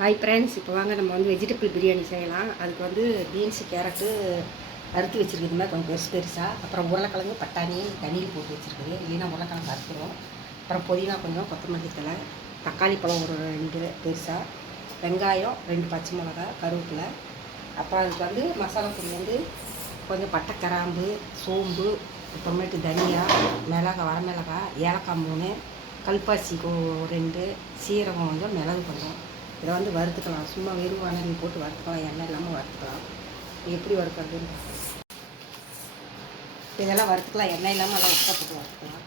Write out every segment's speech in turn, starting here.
Hi friends, இப்போ வாங்க நம்ம வந்து வெஜிடபிள் பிரியாணி செய்யலாம். அதுக்கு வந்து பீன்ஸு கேரட்டு அறுத்து வச்சுருக்குது மாதிரி கொஞ்சம் பெருசு பெருசாக, அப்புறம் உருளைக்கிழங்கு பட்டாணி தண்ணியில் போட்டு வச்சுருக்குது, இல்லைன்னா உருளைக்கிழங்கு அறுத்துடும். அப்புறம் புதினா கொஞ்சம், கொத்தமல்லி தழை, தக்காளி பழம் ஒரு 2 பெருசாக, வெங்காயம் 2 பச்சை மிளகா, கருவேப்பிலை. அப்புறம் அதுக்கு வந்து மசாலா பொடி வந்து கொஞ்சம் பட்டை, கிராம்பு, சோம்பு, அப்புறமேட்டு தனியா, மிளகா, வரமிளகாய், ஏலக்காய் 3, கல்பாசி 2, சீரகம் கொஞ்சம், மிளகு கொஞ்சம். இதை வந்து வறுத்துக்கலாம். சும்மா வெறும் வானலில் போட்டு வறுத்துக்கலாம், எண்ணெய் இல்லாமல் வறுத்துக்கலாம். எப்படி வறுக்கிறதுன்னு இதெல்லாம் வறுத்துக்கலாம், எண்ணெய் இல்லாமல் நல்லா உப்பை போட்டு வறுத்துக்கலாம்.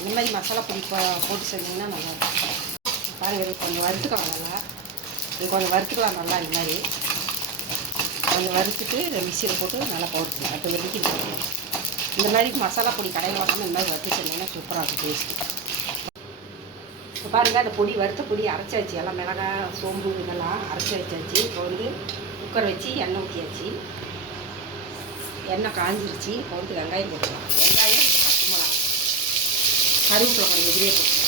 இந்த மாதிரி மசாலா பொடி போட்டு செஞ்சிங்கன்னா நல்லாயிருக்கும். பாருங்க, இது கொஞ்சம் வறுத்துக்கலாம். நல்லா இது கொஞ்சம் வறுத்துக்கலாம். நல்லா இது மாதிரி கொஞ்சம் வறுத்துட்டு இதை மிக்சியில் போட்டு நல்லா போட்டுக்கலாம். அப்போ வெடிக்கி இந்த மாதிரி மசாலா பொடி கடையில் வாங்காமல் இந்த மாதிரி வறுத்து செஞ்சிங்கன்னா சூப்பராக இருக்கும் டேஸ்ட்டு. இப்போ பாருங்கள், அந்த பொடி வறுத்த பொடி அரைச்சாச்சு. எல்லாம் மிளகாய், சோம்பு இதெல்லாம் அரைச்சி வச்சாச்சு. இப்போ வந்து குக்கர் வச்சு எண்ணெய் ஊற்றியாச்சு. எண்ணெய் காஞ்சிருச்சு. இப்போ வந்து வெங்காயம் போட்டுக்கலாம். வெங்காயம், பச்சை மிளகா, கருவேப்பிலை கொஞ்சம் எதிரே போட்டுக்கலாம்.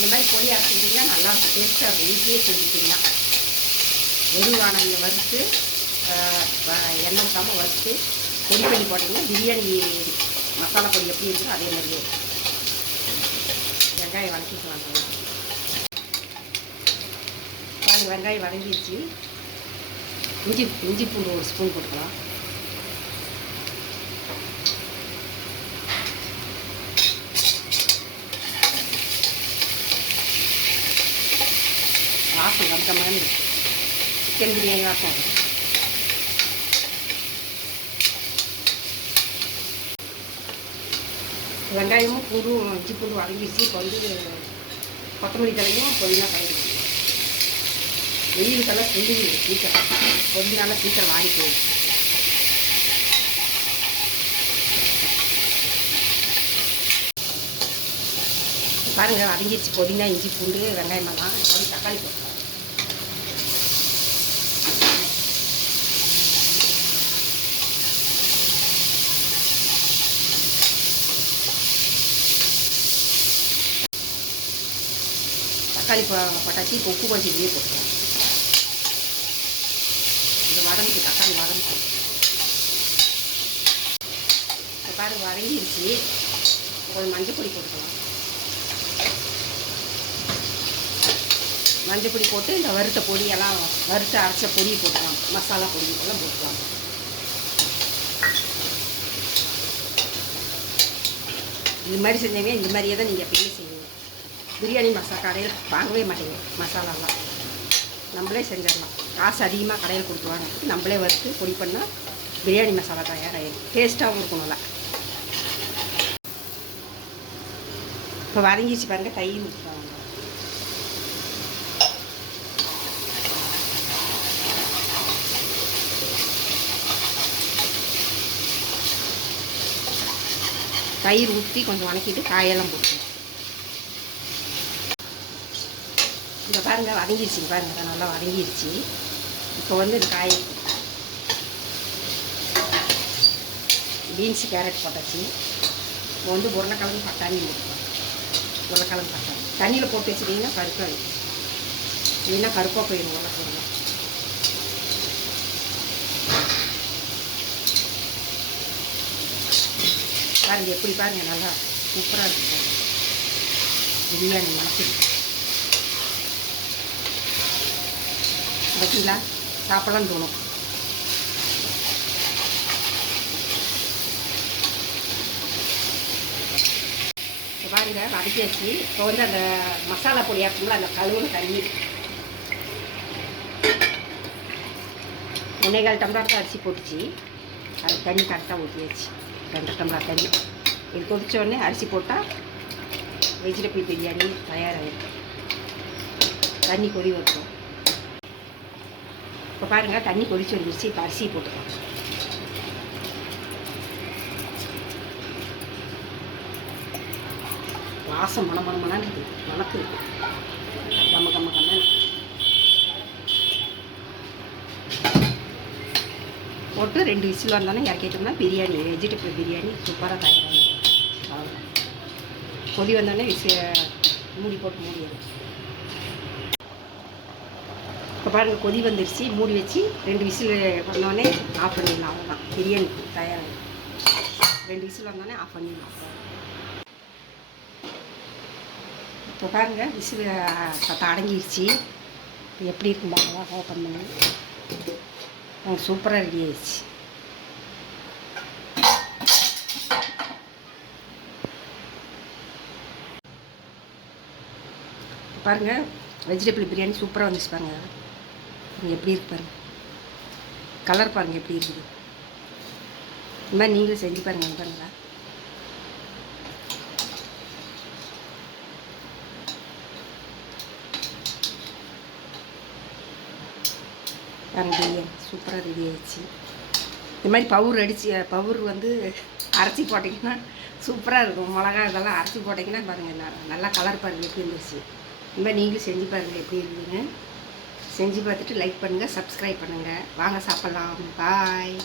இந்த மாதிரி பொடி அரைச்சிட்டிங்கன்னா நல்லாயிருக்கும், டேஸ்ட்டாக இருக்கும். வீட்லேயே செஞ்சுட்டிங்கன்னா வெறுவானங்களை வறுத்து எண்ணெய் ஊற்றாமல் வறுத்து பொடி பண்ணி போட்டிங்கன்னா பிரியாணி மசாலா பொடி எப்படி இருக்குதோ அதே மாதிரியே வெங்காயம் வதக்கிக்கலாம். பாருங்கள், வெங்காயம் வதங்கிடுச்சு. இஞ்சி பூண்டு ஒரு ஸ்பூன் போட்டுக்கலாம். வாசம் அந்த மாதிரி சிக்கன் பிரியாணி வாசம். வெங்காயமும் பூண்டும் இஞ்சி பூண்டு வதங்கிடுச்சு. இப்போ வந்து கொத்தமல்லி தலையும் புதினா கலந்து வெயிலுக்கெல்லாம் செல்லுது சீக்கிரம். புதினாலாம் சீக்கிரம் வாடி போயிடும். பாருங்கள், வதங்கிடுச்சு. புதினா, இஞ்சி பூண்டு, வெங்காயமெல்லாம். வந்து தக்காளி போட்டுக்கலாம். தக்காளி போட்டாச்சு. இப்போ உப்பு கொஞ்சம் இப்படியே போட்டுக்கலாம். இந்த வதங்கு தக்காளி வதங்கு பாருங்க, வதங்கிடுச்சு. கொஞ்சம் மஞ்சள் பொடி போட்டுக்கலாம். மஞ்சள் பொடி போட்டு இந்த வறுத்த பொடியெல்லாம் வறுத்து அரைச்ச பொடி போட்டுக்கலாம். மசாலா பொடி எல்லாம் போட்டுக்கலாம். இது மாதிரி செஞ்சவங்க இந்த மாதிரியே தான் நீங்கள் எப்பயுமே செய்வீங்க. பிரியாணி மசாலா கடையில் வாங்கவே மாட்டீங்க. மசாலாலாம் நம்மளே செஞ்சிடலாம். காசு அதிகமாக கடையில் கொடுத்து வாங்கிறதுக்கு நம்மளே வறுத்து பொடி பண்ணால் பிரியாணி மசாலா தயாராகிடும். டேஸ்ட்டாகவும் இருக்கும் நல்லா. இப்போ வதங்கிச்சு பாருங்கள், தயிர் ஊற்றிக்கலாம். தயிர் ஊற்றி கொஞ்சம் வதக்கிட்டு காயெல்லாம் போட்டுக்கலாம். இந்த பாருங்கள், வதங்கிடுச்சு. பாருங்கள், நல்லா வதங்கிடுச்சு. இப்போ வந்து இந்த காய் பீன்ஸு கேரட் போட்டாச்சு. இப்போ வந்து உருளைக்கிழங்கு பட்டாணி போட்டுக்கலாம். உருளைக்கிழங்கு பட்டாணி தண்ணியில் போட்டு வச்சுட்டிங்கன்னா கருக்காது, இல்லைன்னா கருப்பாக போயிடும் உருளைக்கிழங்கு. பாருங்கள் எப்படி பாருங்கள், நல்லா சூப்பராக இருக்குது பிரியாணி மணக்குது. பார்த்தீங்களா, சாப்பிடலான்னு தோணும். இப்போ பாருங்கள், வதக்கியாச்சு. இப்போ வந்து அந்த மசாலா பொடி ஆக்கும்ல, அந்த கழுவுன தண்ணி 1.25 டம்ளர் தான் அரிசி போட்டுச்சு. அது தண்ணி கரெக்டாக ஊற்றியாச்சு. 2 டம்ளர் தண்ணி. இது கொதிச்சோடனே அரிசி போட்டால் வெஜிடபிள் பிரியாணி தயாராகிடும். தண்ணி கொதி வைக்கும். இப்போ பாருங்கள், தண்ணி கொதிச்சு வந்துருச்சு. இப்போ அரிசி போட்டுக்கலாம். வாசம் மணமணமணான்னு இருக்குது, மணக்குது. கம்ம கம்ம கம்ம போட்டு 2 விசில் வந்தோடனே இறக்கிட்டோம்னா பிரியாணி, வெஜிடபிள் பிரியாணி சூப்பராக தயாராகிடும். அவ்வளோதான். கொதி வந்தோடனே மூடி போட்டு மூடிடும். இப்போ பாருங்கள், கொதி வந்துருச்சு. மூடி வச்சு 2 விசில் வந்தோடனே ஆஃப் பண்ணிடலாம். அவ்வளோதான், பிரியாணி தயாராகிடும். 2 விசில் வந்தோடனே ஆஃப் பண்ணிடலாம். இப்போ பாருங்கள், விசில் சத்தம் அடங்கிடுச்சு. எப்படி இருக்கும் பாருங்களா, ஓப்பன் பண்ணி சூப்பராக ரெடி ஆயிடுச்சு. பாருங்கள், வெஜிடபிள் பிரியாணி சூப்பராக வந்துச்சு. பாருங்கள் எப்படி இருக்கு பாருங்கள், கலர் பாருங்கள் எப்படி இருக்குது. இந்த மாதிரி நீங்களும் செஞ்சு பாருங்கள். பாருங்களா, பிரியாணி சூப்பராக ரெடி ஆயிடுச்சு. இந்த மாதிரி பவுர் வந்து அரைச்சி போட்டிங்கன்னா சூப்பராக இருக்கும். மிளகா இதெல்லாம் அரைச்சி போட்டிங்கன்னா பாருங்கள், நல்லா கலர் பாருங்கள் எப்படி இருந்துச்சு. இந்த மாதிரி நீங்களும் செஞ்சு பாருங்கள் எப்படி இருக்குதுன்னு. செஞ்சு பார்த்துட்டு லைக் பண்ணுங்கள், சப்ஸ்கிரைப் பண்ணுங்கள். வாங்க சாப்பிட்லாம். பாய்.